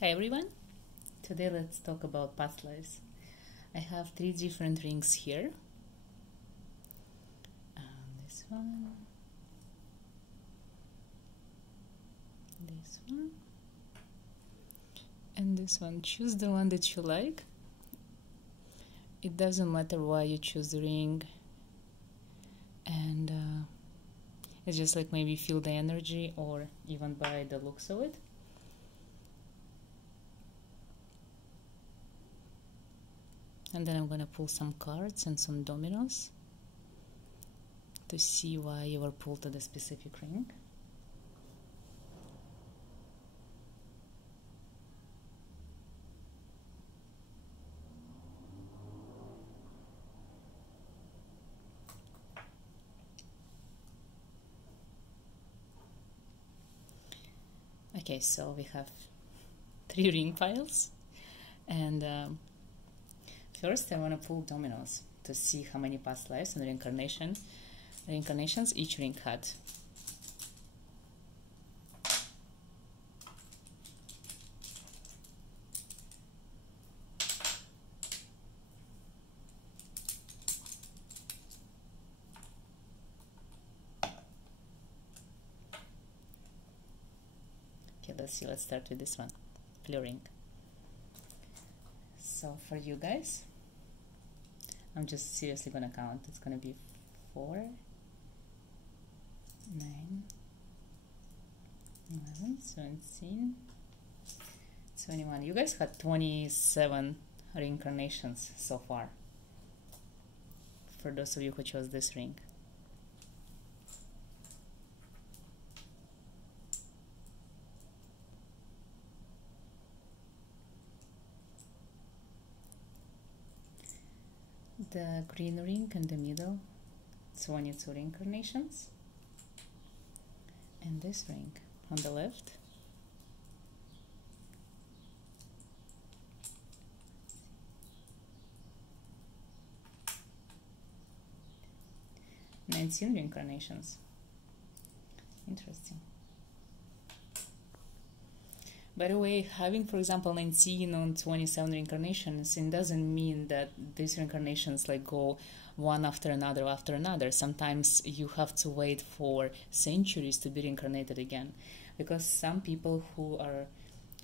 Hi everyone, today let's talk about past lives. I have 3 different rings here. This one, this one, and this one. Choose the one that you like. It doesn't matter why you choose the ring, and it's just like maybe feel the energy or even by the looks of it. And then I'm gonna pull some cards and some dominoes to see why you were pulled to the specific ring. Okay, so we have 3 ring piles, and first I want to pull dominoes to see how many past lives and reincarnations each ring had. Okay, let's see, let's start with this one, blue ring. So for you guys, I'm just seriously gonna count. It's gonna be 4, 9, 11, 17, 21. You guys had 27 reincarnations so far, for those of you who chose this ring. The green ring in the middle, 22 reincarnations, and this ring on the left, "19 reincarnations. Interesting. By the way, having, for example, 19 on 27 reincarnations, it doesn't mean that these reincarnations like go one after another. Sometimes you have to wait for centuries to be reincarnated again, because some people who are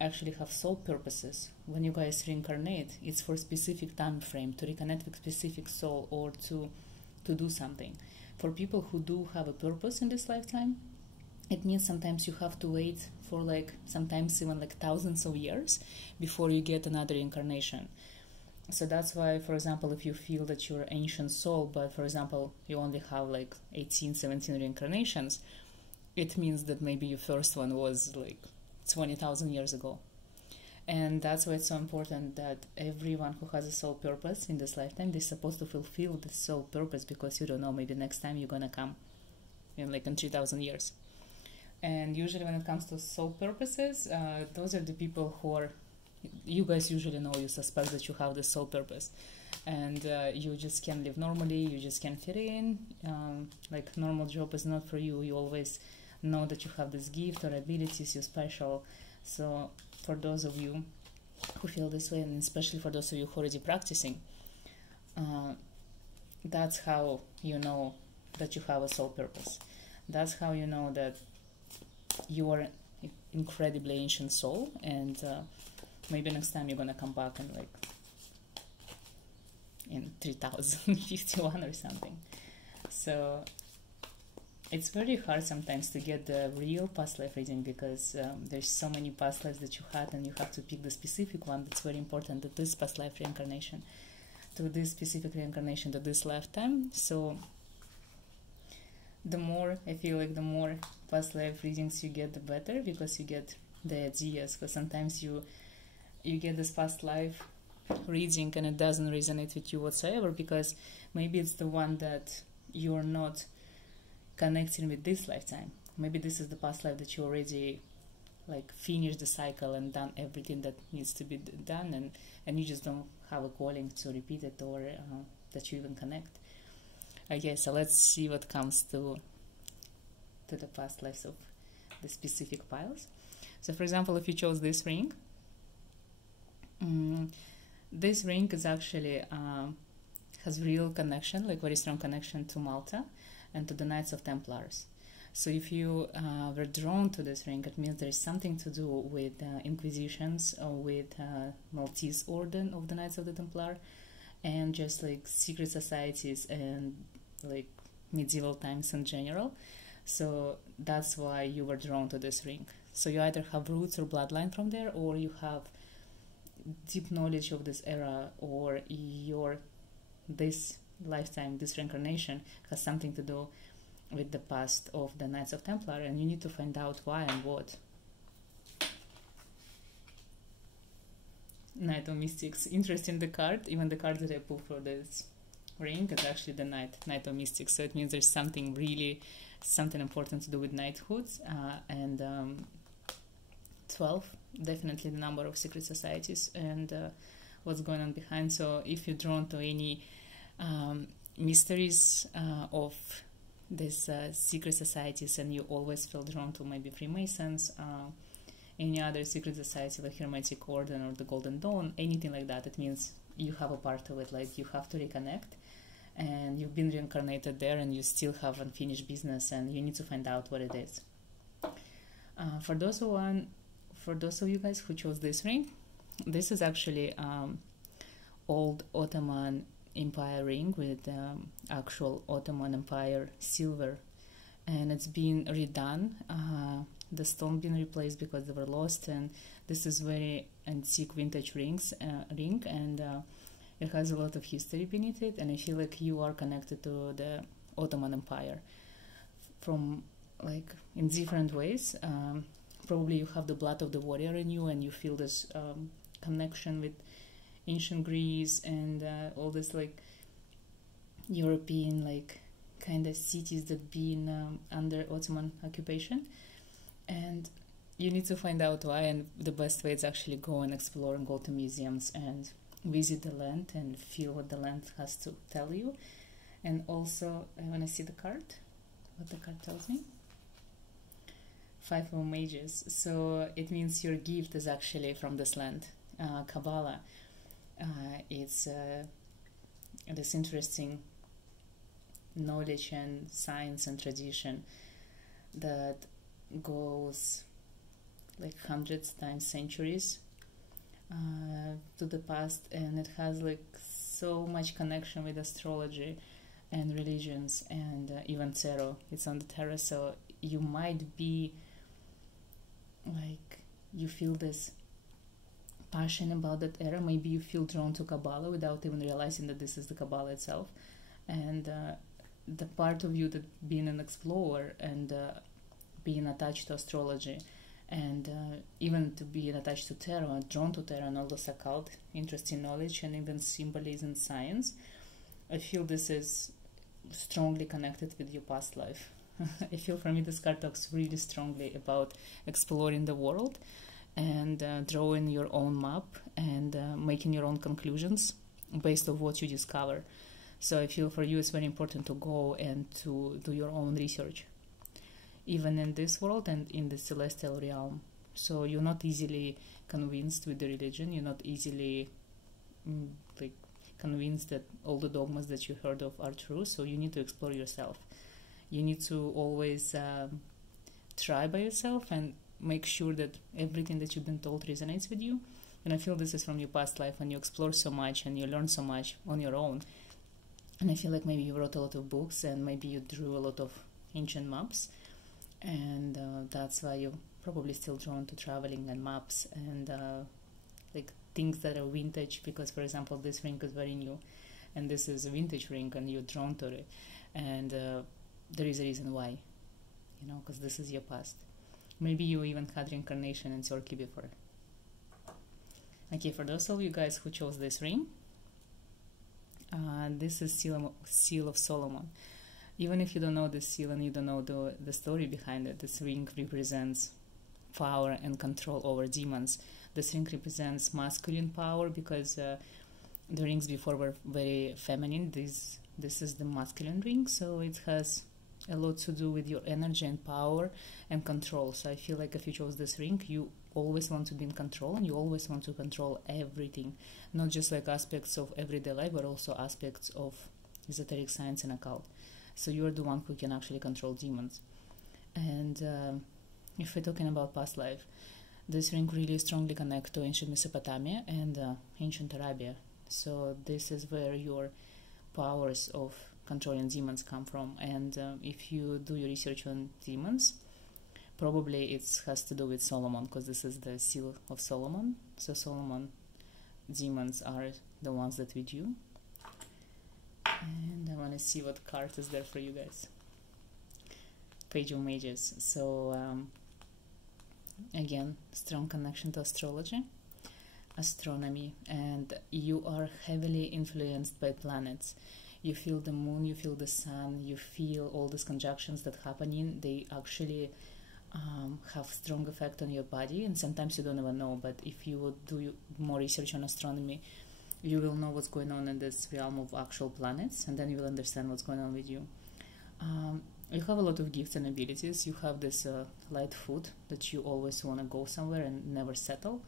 actually have soul purposes, when you guys reincarnate, it's for a specific time frame, to reconnect with specific soul or to do something. For people who do have a purpose in this lifetime, it means sometimes you have to wait for like sometimes even like thousands of years before you get another incarnation. So that's why, for example, if you feel that you're an ancient soul, but for example you only have like 18, 17 reincarnations, it means that maybe your first one was like 20,000 years ago. And that's why it's so important that everyone who has a soul purpose in this lifetime, they're supposed to fulfill this soul purpose, because you don't know, maybe next time you're gonna come in 3,000 years. And usually when it comes to soul purposes, those are the people who are, you guys usually know, you suspect that you have this soul purpose, and you just can't live normally, you just can't fit in, like normal job is not for you, you always know that you have this gift or abilities, you're special. So for those of you who feel this way, and especially for those of you who are already practicing, that's how you know that you have a soul purpose. That's how you know that you are an incredibly ancient soul, and maybe next time you're gonna come back in 3051 or something. So it's very hard sometimes to get the real past life reading, because there's so many past lives that you had, and you have to pick the specific one that's very important to this past life reincarnation, to this specific reincarnation, to this lifetime. So the more, I feel like the more past life readings you get, the better, because you get the ideas. Because sometimes you get this past life reading and it doesn't resonate with you whatsoever, because maybe it's the one that you're not connecting with this lifetime. Maybe this is the past life that you already finished the cycle and done everything that needs to be done, and you just don't have a calling to repeat it, or that you even connect. Okay, so let's see what comes to the past lives of the specific piles. So for example, if you chose this ring, Mm, this ring is actually has real connection, like very strong connection to Malta and to the Knights of Templars. So if you were drawn to this ring, it means there is something to do with Inquisitions or with Maltese Order of the Knights of the Templar, and just like secret societies and like medieval times in general. So that's why you were drawn to this ring. So you either have roots or bloodline from there, or you have deep knowledge of this era, or your this lifetime, this reincarnation has something to do with the past of the Knights of Templar, and you need to find out why and what. Knight of Mystics. Interesting, the card, even the card that I pulled for this ring is actually the Knight of Mystics. So it means there's something important to do with knighthoods, and 12, definitely the number of secret societies and what's going on behind. So if you're drawn to any mysteries of these secret societies, and you always feel drawn to maybe Freemasons, any other secret society like Hermetic Order or the Golden Dawn, anything like that, it means you have a part of it, like you have to reconnect, and you've been reincarnated there and you still have unfinished business, and you need to find out what it is. For those of you guys who chose this ring, this is actually old Ottoman Empire ring with actual Ottoman Empire silver, and it's been redone. The stone been replaced because they were lost, and this is very antique vintage ring, and it has a lot of history beneath it, and I feel like you are connected to the Ottoman Empire from like in different ways. Probably you have the blood of the warrior in you, and you feel this connection with ancient Greece and all this like European like kind of cities that been under Ottoman occupation, and you need to find out why, and the best way is actually go and explore and go to museums and visit the land and feel what the land has to tell you. And also I want to see the card, what the card tells me. 5 of Mages, so it means your gift is actually from this land. Kabbalah, it's this interesting knowledge and science and tradition that goes like hundreds times centuries to the past, and it has like so much connection with astrology and religions, and even tarot. It's on the tarot, so you might be like you feel this passion about that era. Maybe you feel drawn to Kabbalah without even realizing that this is the Kabbalah itself, and the part of you that being an explorer and being attached to astrology, and even to being attached to tarot, drawn to tarot and all this occult interesting knowledge and even symbolism science, I feel this is strongly connected with your past life. I feel for me this card talks really strongly about exploring the world and drawing your own map and making your own conclusions based on what you discover. So I feel for you it's very important to go and to do your own research, even in this world and in the celestial realm. So you're not easily convinced with the religion, you're not easily like convinced that all the dogmas that you heard of are true, so you need to explore yourself. You need to always try by yourself and make sure that everything that you've been told resonates with you. And I feel this is from your past life, and you explore so much and you learn so much on your own. And I feel like maybe you wrote a lot of books and maybe you drew a lot of ancient maps, and that's why you're probably still drawn to traveling and maps and like things that are vintage, because for example this ring is very new and this is a vintage ring and you're drawn to it, and there is a reason why, you know, because this is your past. Maybe you even had reincarnation in Turkey before. Okay, for those of you guys who chose this ring, this is Seal of Solomon. Even if you don't know the seal and you don't know the story behind it, this ring represents power and control over demons. This ring represents masculine power because the rings before were very feminine. This is the masculine ring, so it has a lot to do with your energy and power and control. So I feel like if you chose this ring, you always want to be in control, and you always want to control everything, not just like aspects of everyday life, but also aspects of esoteric science and occult. So you're the one who can actually control demons. And if we're talking about past life, this ring really strongly connects to ancient Mesopotamia and ancient Arabia. So this is where your powers of controlling demons come from. And if you do your research on demons, probably it has to do with Solomon, because this is the seal of Solomon. So Solomon demons are the ones that we do. And I want to see what card is there for you guys. Page of Mages. So again, strong connection to astrology, astronomy, and you are heavily influenced by planets. You feel the moon, you feel the sun, you feel all these conjunctions that happening. They actually have strong effect on your body, and sometimes you don't even know. But if you would do more research on astronomy, you will know what's going on in this realm of actual planets, and then you will understand what's going on with you. You have a lot of gifts and abilities. You have this light foot that you always want to go somewhere and never settle.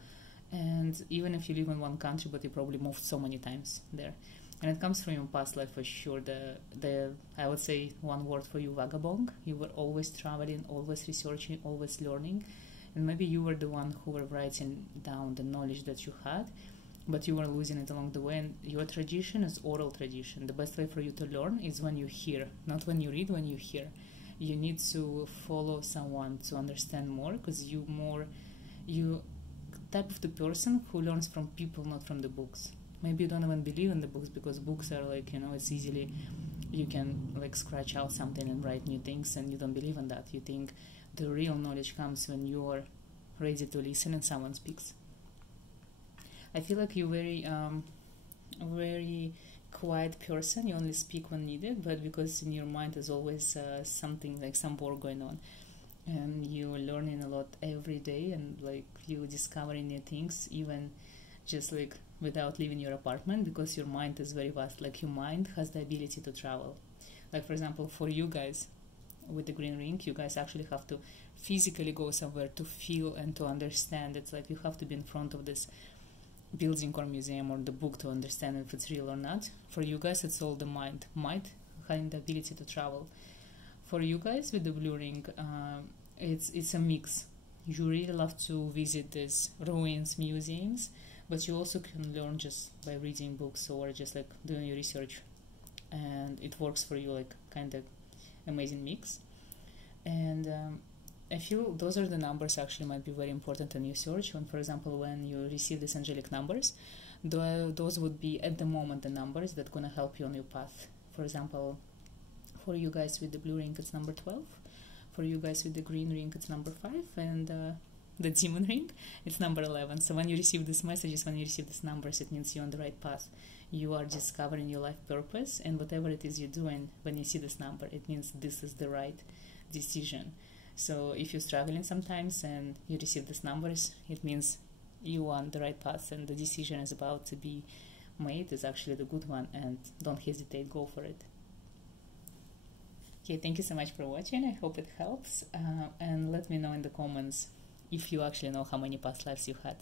And even if you live in one country, but you probably moved so many times there. And it comes from your past life for sure. I would say one word for you, vagabond. You were always traveling, always researching, always learning. And maybe you were the one who were writing down the knowledge that you had, but you were losing it along the way. And your tradition is oral tradition. The best way for you to learn is when you hear, not when you read, when you hear. You need to follow someone to understand more, because you type of the person who learns from people, not from the books. Maybe you don't even believe in the books, because books are like, it's easily, you can like scratch out something and write new things, and you don't believe in that. You think the real knowledge comes when you're ready to listen and someone speaks. I feel like you're very quiet person. You only speak when needed, but because in your mind is always something like some work going on, and you're learning a lot every day, and like you discovering new things, even just like without leaving your apartment, because your mind is very vast. Like your mind has the ability to travel. Like for example, for you guys with the green ring, you guys actually have to physically go somewhere to feel and to understand. It's like you have to be in front of this building or museum or the book to understand if it's real or not. For you guys, it's all the mind having the ability to travel. For you guys with the blue ring, it's a mix. You really love to visit these ruins, museums, but you also can learn just by reading books or just like doing your research, and it works for you, like kind of amazing mix. And I feel those are the numbers actually might be very important in your search. When, for example, when you receive these angelic numbers, those would be at the moment the numbers that gonna help you on your path. For example, for you guys with the blue ring, it's number 12. For you guys with the green ring, it's number 5, and the demon ring, it's number 11. So when you receive these messages, when you receive these numbers, it means you're on the right path. You are discovering your life purpose, and whatever it is you're doing, when you see this number, it means this is the right decision. So if you're struggling sometimes and you receive these numbers, it means you are on the right path, and the decision is about to be made is actually the good one, and don't hesitate, go for it. Okay, thank you so much for watching. I hope it helps, and let me know in the comments if you actually know how many past lives you had.